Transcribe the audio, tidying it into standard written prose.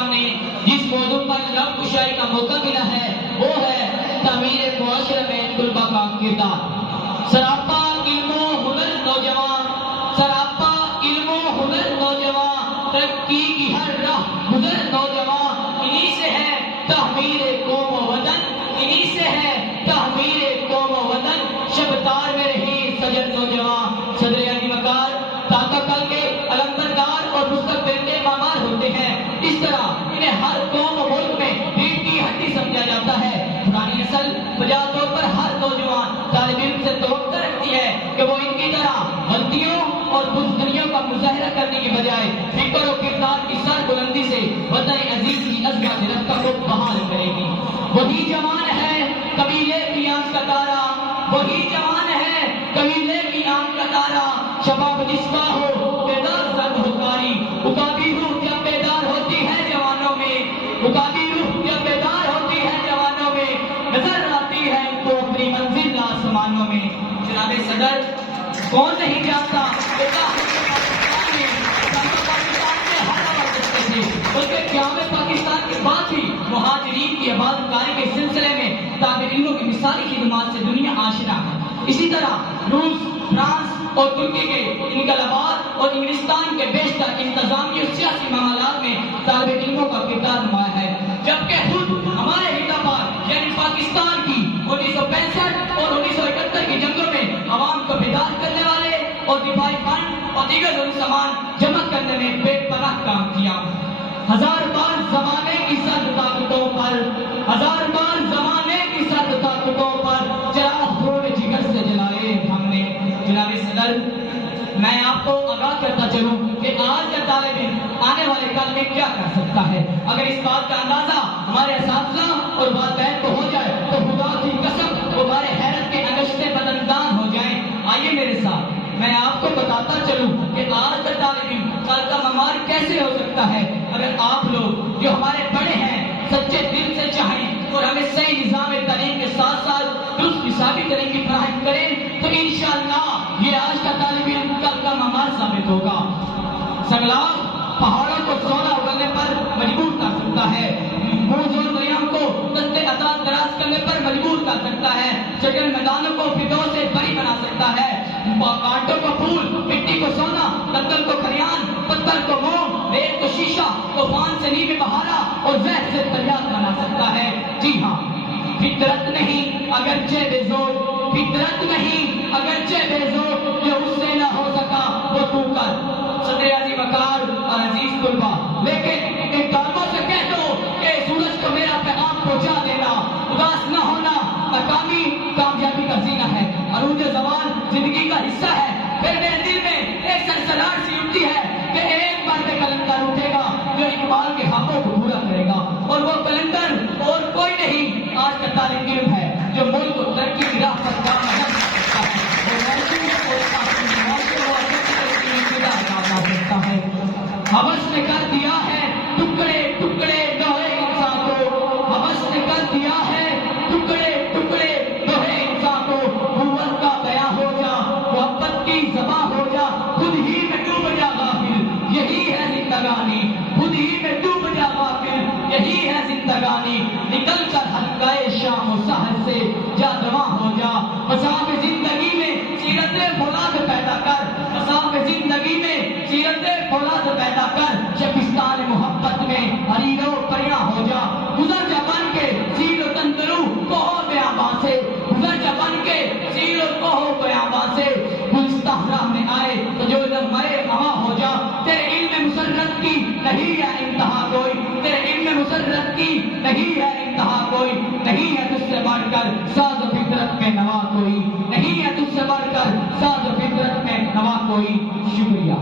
کرام نے جس موضوع پر رب کشائی کا موقع ملا ہے وہ ہے تعمیر معاشرہ میں طلباء کا کردار۔ سراپا علم و ہنر نوجوان، سراپا علم و ہنر نوجوان، ترقی کی ہر راہ گزر نوجوان، انہی سے ہے تعمیر قوم و وطن، انہی سے ہے تعمیر قوم و وطن، شب تار میں رہی سجد نوجوان۔ صدر عظیم وقار تاکہ کل کے علمبردار اور مستقبل کے معمار ہوتے ہیں، اس طرح انہیں ہر قوم و ملک میں ریڑھ کی ہڈی سمجھا جاتا ہے۔ پرانی نسل بجا طور پر ہر نوجوان طالب علم سے توقع رکھتی ہے کہ وہ ان کی طرح غلطیوں اور بزدلیوں کا مظاہرہ کرنے کی بجائے فکر و کردار کی سر بلندی سے وطن عزیز کی عظمت رفتہ کو بحال کرے گی۔ وہی جوان ہے قبیلے کی آنکھ کا تارا، وہی جوان ہے قبیلے کی آنکھ کا تارا، شباب جس کا ہو بیدار زد ہوکاری، اکابی روح جب بیدار ہوتی ہے جوانوں میں، اکابی روح جب بیدار ہوتی ہے جوانوں میں، نظر آتی ہے ان کو اپنی منزل آسمانوں میں۔ جناب صدر، کون نہیں جانتا بلکہ قیام پاکستان کے بعد بھی مہاجرین کی عبادت کاری کے سلسلے میں طالب علموں کی مثالی خدمات سے دنیا آشنا ہے۔ اسی طرح روس، فرانس اور ترکی کے انقلابات اور انگلستان کے بیشتر انتظامی اور سیاسی معاملات میں طالب علموں کا کردار نمایاں ہے، جبکہ خود ہمارے ہندوستان یعنی پاکستان کی 1965 اور 1971 کی جنگوں میں عوام کو بیدار کرنے والے اور دفاعی فنڈ اور دیگر سامان جمع کرنے میں بے پناہ کام کیا۔ ہزار بار زمانے کی سرد طاقتوں پر، ہزار بار زمانے کی سرد طاقتوں پر چراغ خون جگر سے جلائے ہم نے۔ جناب صدر، میں آپ کو آگاہ کرتا چلوں کہ آج کا طالب علم آنے والے کل میں کیا کر سکتا ہے۔ اگر اس بات کا اندازہ ہمارے اساتذہ اور والدین کو ہو جائے تو خدا کی قسم ہمارے حیرت کے اگشتے بدندان ہو جائیں۔ آئیے میرے ساتھ میں آپ کو بتاتا چلوں کہ آج کا طالب علم کل کا معمار کیسے ہو سکتا ہے۔ اگر آپ لوگ جو ہمارے بڑے ہیں سچے دل سے چاہیں اور ہمیں صحیح نظام تعلیم کے ساتھ ساتھ درست حسابی تعلیم کی فراہم کریں تو انشاءاللہ یہ آج کا طالب علم کل کا معمار ثابت ہوگا۔ سنگلاخ پہاڑوں کو سونا اگلنے پر مجبور کر سکتا ہے، موزوں دریاؤں کو دستے عطا دراز کرنے پر مجبور کر سکتا ہے، چکن میدانوں کو فضوں سے بری بنا سکتا ہے، کانٹوں کو پھول، مٹی کو سونا، دلدل کو کھریان، پتھر کو موم، ریت کو شیشہ، طوفان سے نیم بہارا اور زہر سے تریاق بنا سکتا ہے۔ جی ہاں، فطرت نہیں اگرچہ بے زور، فطرت نہیں اگرچہ بے زور، جو اس سے نہ ہو سکا وہ تو کر۔ صدر عظیم وقار اور عزیز طلباء، لیکن ان طالبوں سے کہہ دو کہ سورج کو میرا پیغام پہنچا دینا، اداس نہ ہونا ناکامی کامیابی کا زینہ ہے، عروج زوال زندگی کا حصہ ہے۔ پھر میرے دل میں ایک سرسراہٹ سی اٹھتی ہے کہ ایک بار میں کلندر اٹھے گا جو اقبال کے ہاتھوں کو پورا کرے گا، اور وہ کلندر اور کوئی نہیں آج کا طالب علم ہے جو ملک کو ترقی کی راہ پر گامزن کر سکتا ہے، حوث نے کر دیا ہے ٹکڑے ٹکڑے لوہے انسان کو، حوث نے کر دیا ہے ٹکڑے ٹکڑے لوہے انسان کو، قوت کا بیاں ہو جا، محبت کی زباں ہو جا، خود ہی میں ڈوب جا غافل، یہی ہے زندگانی، خود ہی میں ڈوب جا غافل، یہی ہے زندگانی، نکل کر حلقۂ شام و سحر سے جا رواں ہو جا، مساف زندگی میں سیرت فولاد پیدا کر، مساف زندگی میں سیرت فولاد پیدا کر، شبستان محبت میں حریر و پریاں ہو جا، گزر جا بن کے سیل و تندرو کوہ بیاباں سے، گزر جا بن کے سیل و کوہ بیاباں سے، گلستہ راہ میں آئے تو جو لمحے خواہ ہو جا، تیرے علم مسرت کی نہیں ہے انتہا کوئی، تیرے علم مسرت کی نہیں ہے انتہا کوئی، نہیں ہے تجھ سے بڑھ کر ساز و فطرت میں نوا کوئی، نہیں ہے تجھ سے بڑھ کر ساز و فطرت میں نوا کوئی۔ شکریہ۔